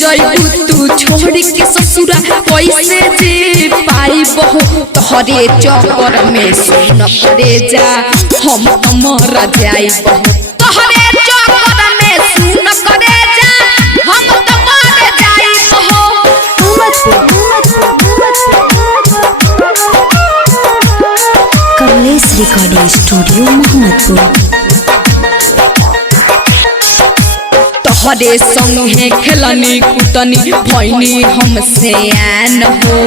जइबू तू छोड़ के ससुरा कैसे जी पाई बहू तोहरे चक्कर में सुन करे जा हम मर जाई बहू तोहरे चक्कर में सुन करे जा हम मर जाई बहू। Kamlesh recording studio Mohammadpur. तोहरे संगे खेलनी कुतनी भैनी हमसे आन हो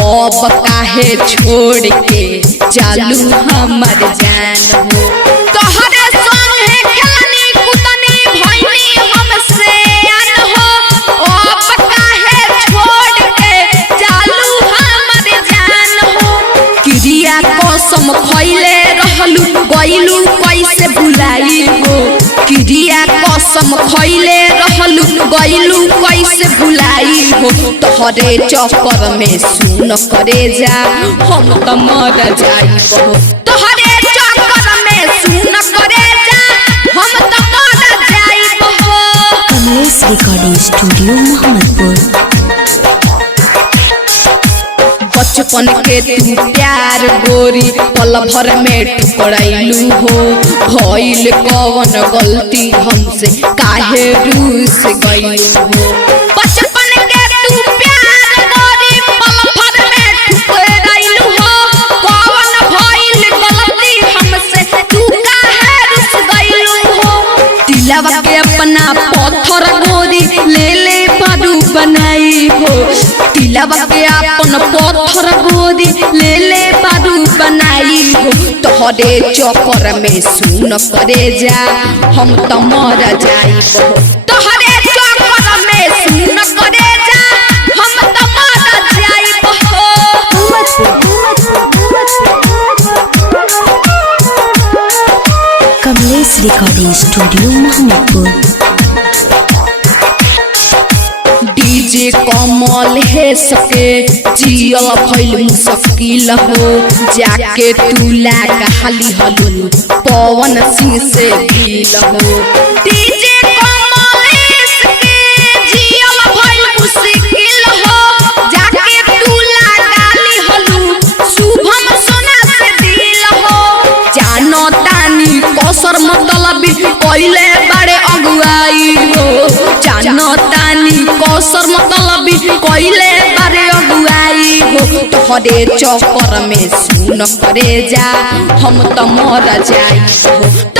अब काहे छोड़ के चालू हमर जान हो तोहरे संगे खेलनी कुतनी भैनी हमसे आन हो अब काहे छोड़ के चालू हमर जान हो क्रिया कसम खइले रहलू गइलू कैसे भुलाई हो क्रिया कसम खइले रहलू गइलू कैसे भुलाई हो तोहरे चक्कर में सुन करे जा हम त मर जाई बहू तोहरे चक्कर में सुन करे जा हम त मर जाई बहू। Kamlesh recording studio Mohammadpur. बचपन के तू प्यार गोरी पल भर में ठुकराइलू हो भइल कौन गलती हमसे काहे रूस गइलू हो बचपन के तू प्यार गोरी पल भर में ठुकराइलू हो कौन भइल गलती हमसे तू काहे रूस गइलू हो दिलवा के अपना पत्थर गोरी ले ले बारू बनाई हो दिलवा के अपन पत्थर गोरी ले ले बारू बनाई हो तोहरे चक्कर में सुन करे जा हम त मर जाई बहू तोहरे चक्कर में सुन करे जा हम त मर जाई बहू। Kamlesh recording studio Mohammadpur. DJ Kamal है सके जियल भइल मुश्किल हो जाके तू लाग हाली हलू पवन सिंह से दिल हो डीजे कमल है सके जियल भइल मुश्किल हो जाके तू लाग हाली हलू शुभम सोना से दिल हो जानो तानी कसर मतलबी कइले बारे अगुआई हो जानो तानी कसर मतलबी कइले बारे अगुआई हो तोहरे चक्कर में सुन करे जा हम त मर जाई हो।